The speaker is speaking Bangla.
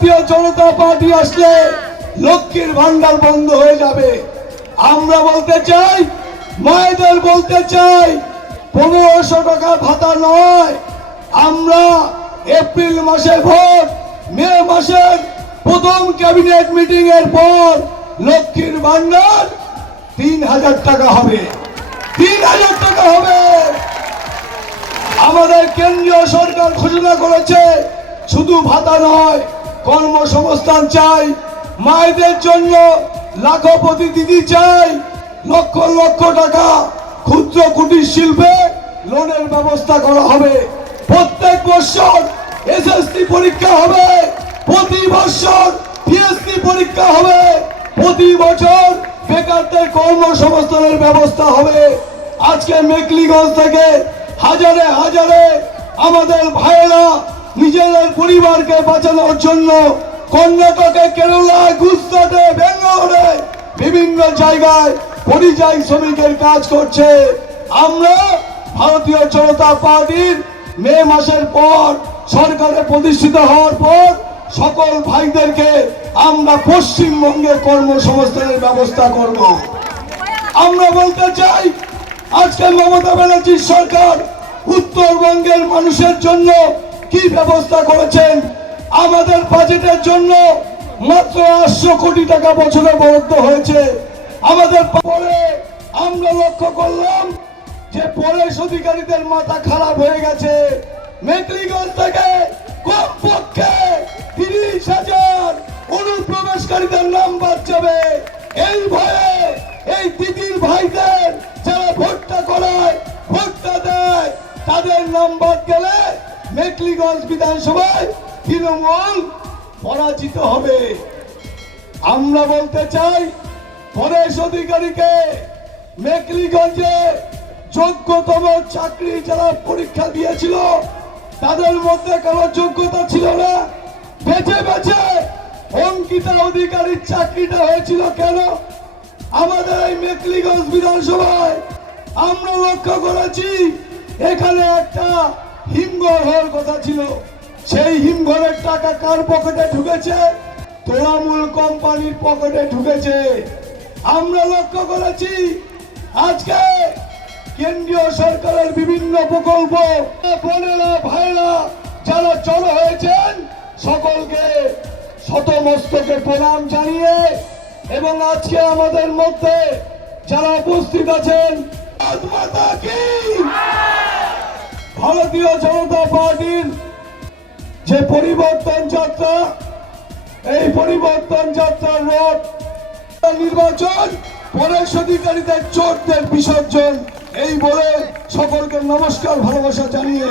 ভারতীয় জনতা পার্টি আসলে লক্ষ্মীর ভান্ডার বন্ধ হয়ে যাবে। আমরা বলতে চাই, মায়েদের বলতে চাই, 1500 টাকা ভাতা নয়, আমরা এপ্রিল মাসে ভোট, মে মাসের প্রথম ক্যাবিনেট মিটিং এর পর লক্ষ্মীর ভান্ডার 3000 টাকা হবে, 3000 টাকা হবে। আমাদের কেন্দ্রীয় সরকার ঘোষণা করেছে শুধু ভাতা নয়, কর্মসংস্থান চাই, মায়েদের জন্য লাখপতি দিদি চাই, লক্ষ লক্ষ টাকা ক্ষুদ্র কুটির শিল্পে লোনের ব্যবস্থা করা হবে। প্রত্যেক বছর এসএসসি পরীক্ষা হবে, প্রতি বছর পিএসসি পরীক্ষা হবে, প্রতি বছর বেকারদের কর্মসংস্থানের ব্যবস্থা হবে। আজকে মেকলিগঞ্জ থেকে হাজারে হাজারে আমাদের ভাইয়েরা নিজেদের পরিবারকে বাঁচানোর জন্য কর্ণাটকে, কেরালায়, গুজরাটে, বেঙ্গালুরে বিভিন্ন জায়গায় পরিযায়ী শ্রমিকের কাজ করছে। আমরা ভারতীয় জনতা পার্টির মে মাসের পর সরকারে প্রতিষ্ঠিত হওয়ার পর সকল ভাইদেরকে আমরা পশ্চিমবঙ্গে কর্মসংস্থানের ব্যবস্থা করব। আমরা বলতে চাই, আজকে মমতা ব্যানার্জির সরকার উত্তরবঙ্গের মানুষের জন্য কি ব্যবস্থা করেছেন। আমাদের বাজেটের জন্য মাত্র 800 কোটি টাকা বছরে বরাদ্দ হয়েছে। আমাদের পরে আমরা লক্ষ্য করলাম যে পরেশ অধিকারীদের মাথা খারাপ হয়ে গেছে। মেকলিগঞ্জ থেকে কমপক্ষে 30,000 অনুপ্রবেশকারীদের নাম বাদ যাবে। এই ভয়ে এই দিদির ভাইদের যারা ভোটটা করায়, ভোটটা দেয়, তাদের নাম বাদ গেলে মেকলিগঞ্জ বিধানসভায় তৃণমূল পরাজিত হবে। আমরা বলতে চাই, পরেশ অধিকারীকে মেকলিগঞ্জে যোগ্যতম চাকরি যারা পরীক্ষা দিয়েছিল তাদের মধ্যে কারো যোগ্যতা ছিল না, বেছে বেছে অঙ্কিতা অধিকারীর চাকরিটা হয়েছিল কেন? আমাদের এই মেকলিগঞ্জ বিধানসভায় আমরা লক্ষ্য করেছি এখানে একটা হিমঘর হওয়ার কথা ছিল। সেই হিমঘরের টাকা কার পকেটে ঢুকেছে? তোলামূল কোম্পানির পকেটে ঢুকেছে। আমরা লক্ষ্য করেছি আজকে কেন্দ্রীয় সরকারের বিভিন্ন প্রকল্প, বোনেরা ভাইরা যারা জড়ো হয়েছেন সকলকে শতমস্তকে প্রণাম জানিয়ে এবং আজকে আমাদের মধ্যে যারা উপস্থিত আছেন, ভারতীয় জনতা পার্টির যে পরিবর্তন যাত্রা, এই পরিবর্তন যাত্রার রথ নির্বাচন, পরেশ অধিকারীদের চোরদের বিসর্জন, এই বলে সকলকে নমস্কার, ভালোবাসা জানিয়ে